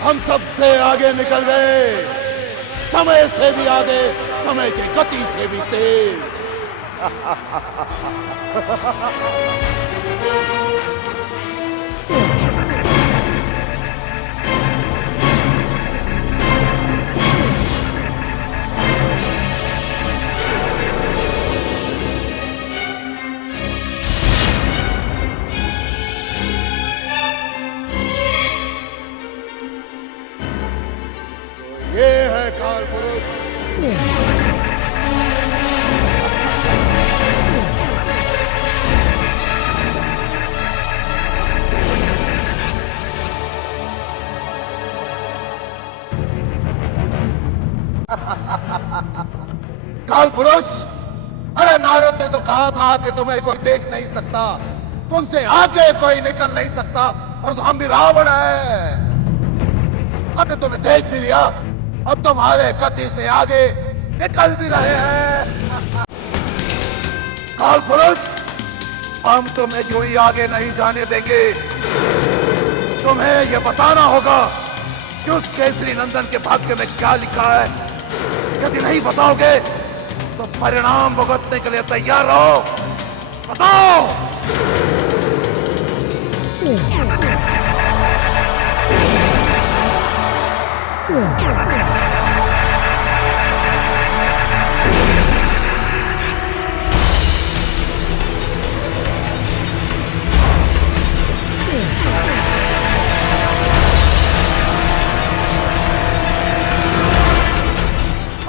हम सबसे आगे निकल गए, समय से भी आगे, समय की गति से भी तेज। ये है काल पुरुष। काल पुरुष, अरे नारद ने तो कहा था कि तुम्हें कोई देख नहीं सकता, तुमसे आगे कोई निकल नहीं सकता, और हम भी रावण है। हमने तुम्हें देख भी लिया, अब तुम्हारे गति से आगे निकल भी रहे हैं। काल पुरुष, हम तुम्हें यूं ही आगे नहीं जाने देंगे। तुम्हें यह बताना होगा कि उस केसरी नंदन के भाग्य में क्या लिखा है। यदि नहीं बताओगे तो परिणाम भुगतने के लिए तैयार रहो। बताओ।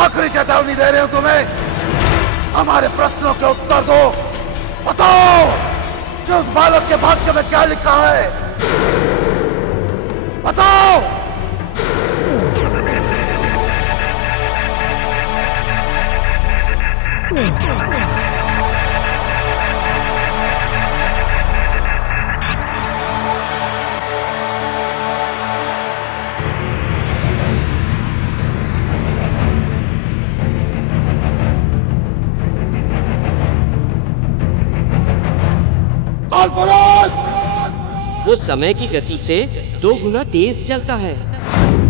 आखिरी चेतावनी दे रहे हो तुम्हें, हमारे प्रश्नों के उत्तर दो। बताओ कि उस बालक के भाग्य में क्या लिखा है। बताओ। वो समय की गति से 2 गुना तेज चलता है।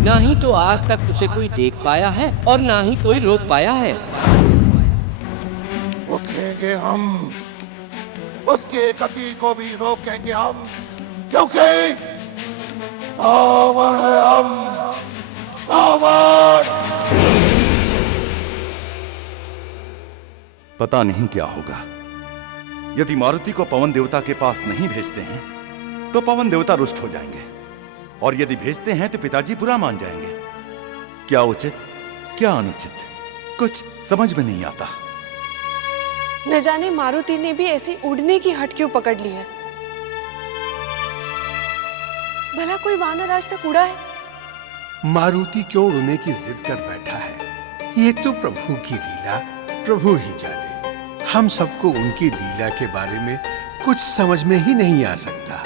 ना ही तो आज तक उसे कोई देख पाया है और ना ही कोई रोक पाया है। रोकेंगे हम, उसके गति को भी रोकेंगे हम, क्योंकि रावण है हम, रावण। पता नहीं क्या होगा। यदि मारुति को पवन देवता के पास नहीं भेजते हैं तो पवन देवता रुष्ट हो जाएंगे, और यदि भेजते हैं तो पिताजी बुरा मान जाएंगे। क्या उचित, क्या अनुचित, कुछ समझ में नहीं आता। न जाने मारुति ने भी ऐसी उड़ने की हट क्यों पकड़ ली है। भला कोई वानर आज तक उड़ा है? मारुति क्यों उड़ने की जिद कर बैठा है, ये तो प्रभु की लीला, प्रभु ही जाने। हम सबको उनकी लीला के बारे में कुछ समझ में ही नहीं आ सकता।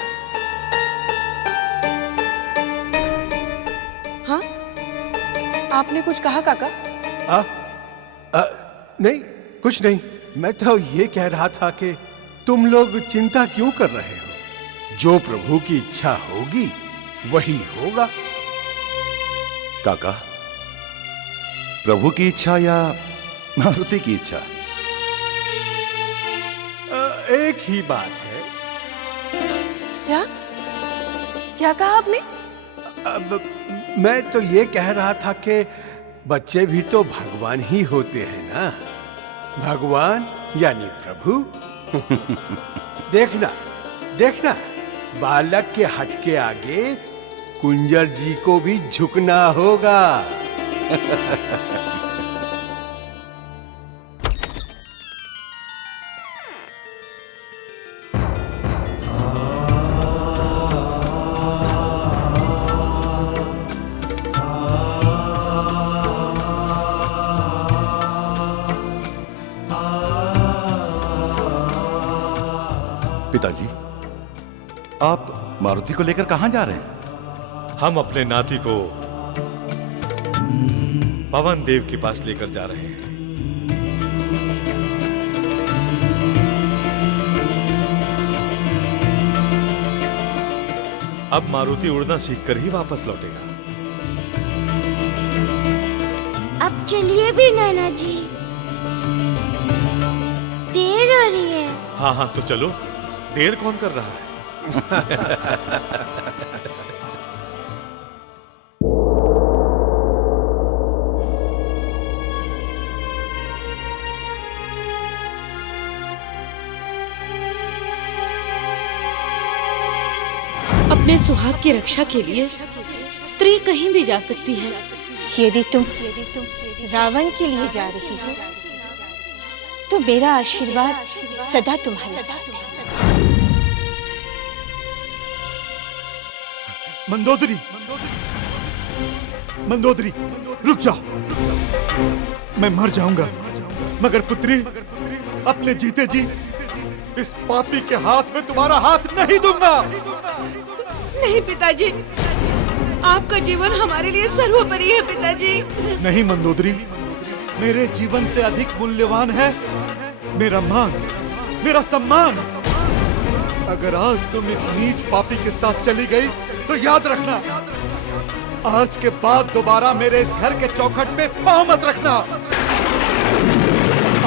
हाँ, आपने कुछ कहा काका? नहीं, कुछ नहीं। मैं तो ये कह रहा था कि तुम लोग चिंता क्यों कर रहे हो। जो प्रभु की इच्छा होगी वही होगा। काका, प्रभु की इच्छा या मारुति की इच्छा? एक ही बात है। क्या क्या कहा आपने? मैं तो ये कह रहा था कि बच्चे भी तो भगवान ही होते हैं ना। भगवान यानी प्रभु। देखना देखना, बालक के हट के आगे कुंजर जी को भी झुकना होगा। पिताजी, आप मारुति को लेकर कहां जा रहे हैं? हम अपने नाती को पवन देव के पास लेकर जा रहे हैं। अब मारुति उड़ना सीखकर ही वापस लौटेगा। अब चलिए भी नैना जी, देर हो रही है। हाँ हाँ तो चलो, देर कौन कर रहा है। अपने सुहाग की रक्षा के लिए स्त्री कहीं भी जा सकती है। यदि तुम रावण के लिए जा रही हो तो मेरा आशीर्वाद सदा तुम्हारे साथ है। मंदोदरी, मंदोदरी, रुक जा। मैं मर जाऊंगा मगर पुत्री, अपने जीते जी इस पापी के हाथ में तुम्हारा हाथ नहीं दूंगा। नहीं पिताजी, आपका जीवन हमारे लिए सर्वोपरि है पिताजी। नहीं मंदोदरी, मेरे जीवन से अधिक मूल्यवान है मेरा मान, मेरा सम्मान। अगर आज तुम इस नीच पापी के साथ चली गई तो याद रखना, आज के बाद दोबारा मेरे इस घर के चौखट पे पांव मत रखना।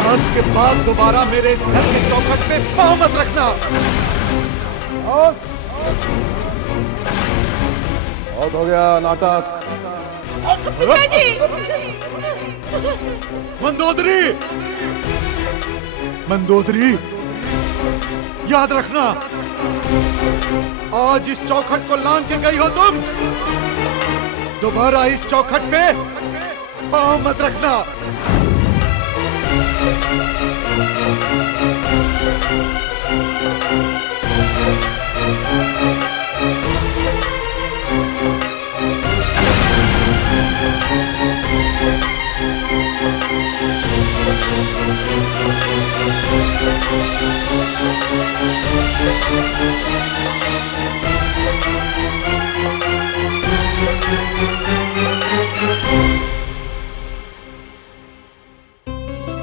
आज के बाद दोबारा मेरे इस घर के चौखट पे पांव मत रखना। बहुत हो गया नाटक। पिताजी! मंदोदरी, मंदोदरी, याद रखना, आज इस चौखट को लांघ के गई हो तुम, दोबारा इस चौखट पे पांव मत रखना।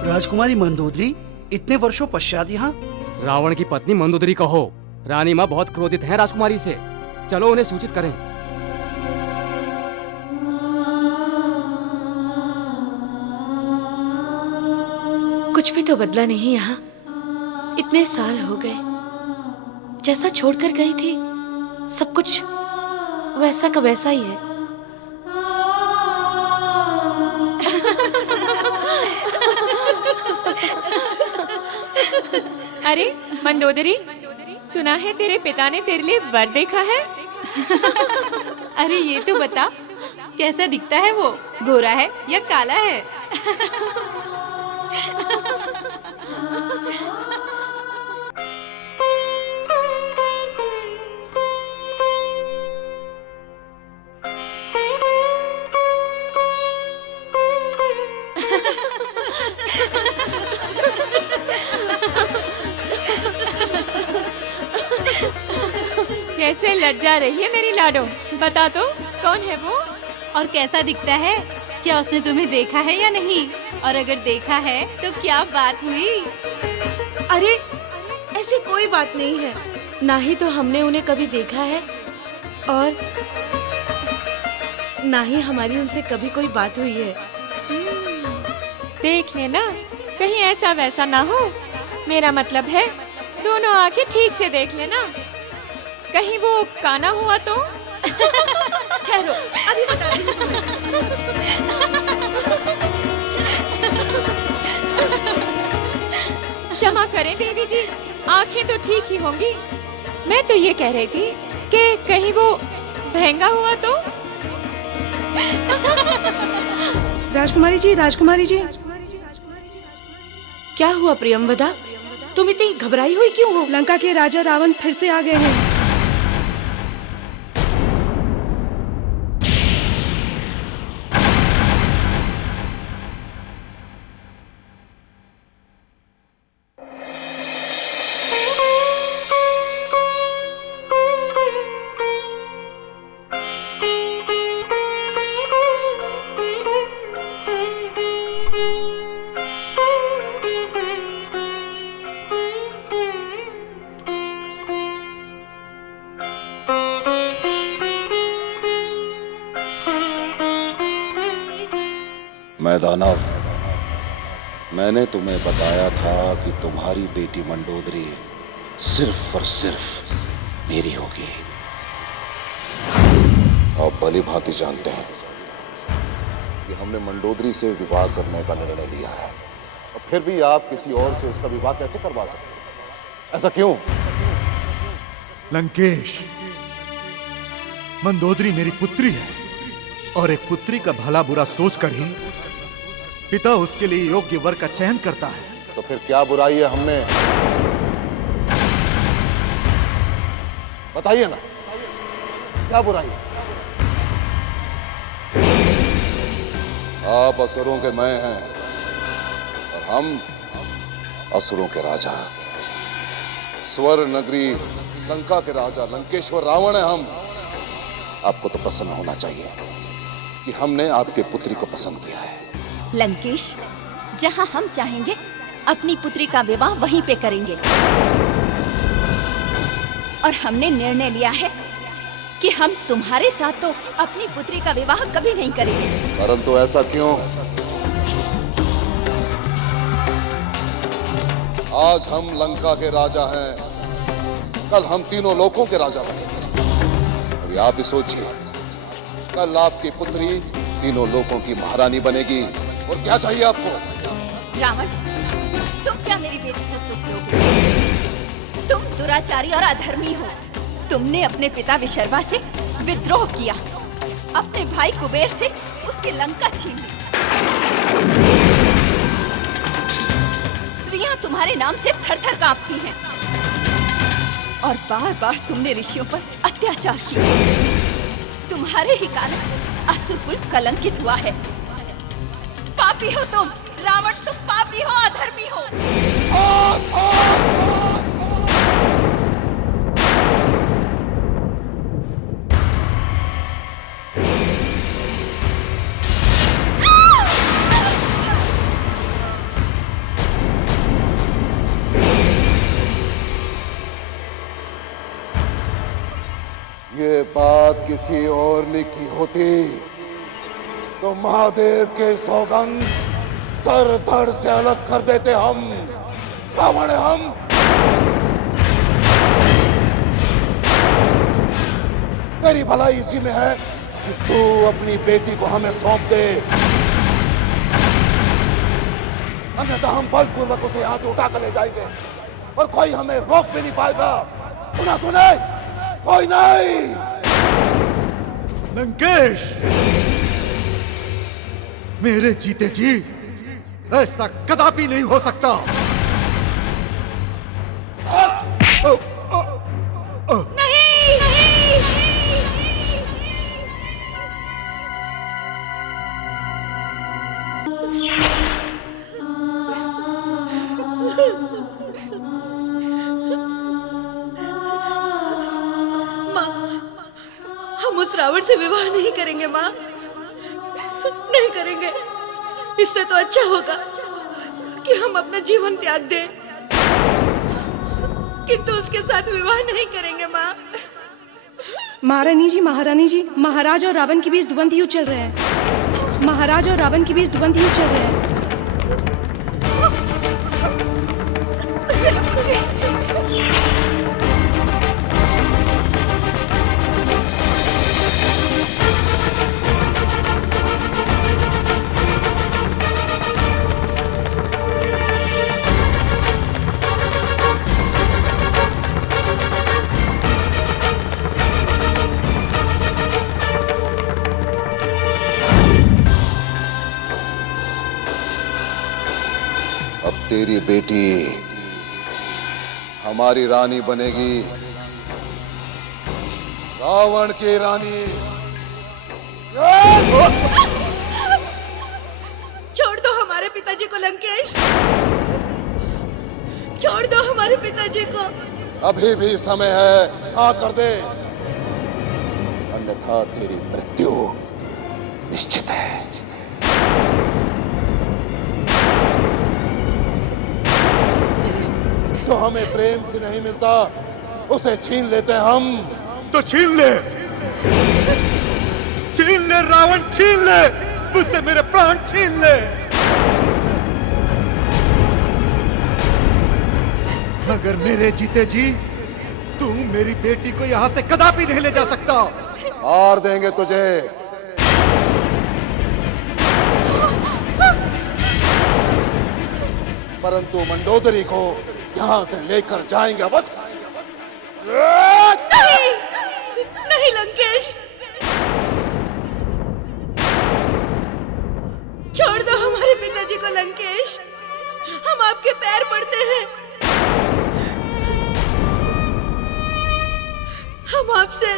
राजकुमारी मंदोदरी, इतने वर्षों पश्चात यहाँ? रावण की पत्नी मंदोदरी कहो। रानी माँ बहुत क्रोधित हैं राजकुमारी से। चलो उन्हें सूचित करें। कुछ भी तो बदला नहीं यहाँ। इतने साल हो गए, जैसा छोड़कर गई थी सब कुछ वैसा का वैसा ही है। अरे मंदोदरी, सुना है तेरे पिता ने तेरे लिए वर देखा है। अरे ये तो बता, कैसा दिखता है वो? गोरा है या काला है? कैसे लज्जा रही है मेरी लाडो। बता तो कौन है वो और कैसा दिखता है? क्या उसने तुम्हें देखा है या नहीं? और अगर देखा है तो क्या बात हुई? अरे ऐसी कोई बात नहीं है, ना ही तो हमने उन्हें कभी देखा है और ना ही हमारी उनसे कभी कोई बात हुई है। देख लेना, कहीं ऐसा वैसा ना हो। मेरा मतलब है दोनों आंखें ठीक से देख लेना, कहीं वो काना हुआ तो। ठहरो, अभी बताती हूँ तुम्हें। क्षमा करें देवी जी, आंखें तो ठीक ही होंगी। मैं तो ये कह रही थी कि कहीं वो महंगा हुआ तो। राजकुमारी जी, राजकुमारी जी। क्या हुआ प्रियमवदा? तुम इतनी घबराई हुई क्यों हो? लंका के राजा रावण फिर से आ गए हैं। मैं दानव, मैंने तुम्हें बताया था कि तुम्हारी बेटी मंडोदरी सिर्फ और सिर्फ मेरी होगी। आप भली भांति जानते हैं कि हमने मंडोदरी से विवाह करने का निर्णय लिया है, और फिर भी आप किसी और से उसका विवाह कैसे करवा सकते हैं? ऐसा क्यों? लंकेश, मंदोदरी मेरी पुत्री है, और एक पुत्री का भला बुरा सोचकर ही पिता उसके लिए योग्य वर का चयन करता है। तो फिर क्या बुराई है हमने? बताइए ना, क्या बुराई है? आप असुरों के मैं हैं और हम असुरों के राजा। स्वर नगरी लंका के राजा लंकेश्वर रावण है हम। आपको तो प्रसन्न होना चाहिए कि हमने आपके पुत्री को पसंद किया है। लंकेश, जहाँ हम चाहेंगे अपनी पुत्री का विवाह वहीं पे करेंगे, और हमने निर्णय लिया है कि हम तुम्हारे साथ तो अपनी पुत्री का विवाह कभी नहीं करेंगे। परंतु ऐसा क्यों? आज हम लंका के राजा हैं, कल हम तीनों लोकों के राजा बनेंगे। अभी आप ही सोचिए, कल आपकी पुत्री तीनों लोकों की महारानी बनेगी, और क्या चाहिए आपको? रावण, तुम क्या मेरी बेटी को सुख दोगे? तुम दुराचारी और अधर्मी हो। तुमने अपने पिता विशर्वा से विद्रोह किया, अपने भाई कुबेर से उसकी लंका छीन ली। स्त्रियां तुम्हारे नाम से थर-थर कांपती हैं, और बार-बार तुमने ऋषियों पर अत्याचार किया। तुम्हारे ही कारण असुरकुल कलंकित हुआ है। पापी हो तुम रावण, तुम पापी हो, अधर्मी हो। ये बात किसी और ने की होती तो महादेव के सौगंध सर धड़ से अलग कर देते हम। रावण है हम। तेरी भलाई इसी में है कि तू अपनी बेटी को हमें सौंप दे, अन्यथा हम बलपूर्वक उसे यहाँ से उठा कर ले जाएंगे और कोई हमें रोक भी नहीं पाएगा। सुना तूने? कोई नहीं। लंकेश, मेरे जीते जी ऐसा कदापि नहीं हो सकता। नहीं, नहीं, माँ, हम उस रावण से विवाह नहीं करेंगे माँ, नहीं करेंगे। इससे तो अच्छा होगा कि हम अपना जीवन त्याग दें, किंतु उसके साथ विवाह नहीं करेंगे माँ। महारानी जी, महाराज और रावण के बीच द्वंद्व युद्ध चल रहे हैं। महाराज और रावण के बीच द्वंद्व युद्ध चल रहे हैं। चलो पुत्री। तेरी बेटी हमारी रानी बनेगी, रावण की रानी। छोड़ दो हमारे पिताजी को लंकेश, छोड़ दो हमारे पिताजी को। अभी भी समय है, हाँ कर दे, अन्यथा तेरी मृत्यु निश्चित है। जो हमें प्रेम से नहीं मिलता उसे छीन लेते हैं हम। तो छीन ले, छीन ले रावण, छीन ले, मुझसे मेरे प्राण छीन ले, मगर मेरे जीते जी तू मेरी बेटी को यहां से कदापि नहीं ले जा सकता। मार देंगे तुझे। परंतु मंडोदरी को यहां से लेकर जाएंगे अवश्य। नहीं, नहीं लंकेश, छोड़ दो हमारे पिताजी को लंकेश, हम आपके पैर पड़ते हैं। हम आपसे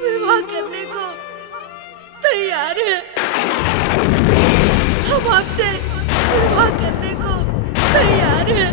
विवाह करने को तैयार हैं। हम आपसे विवाह करने को तैयार हैं।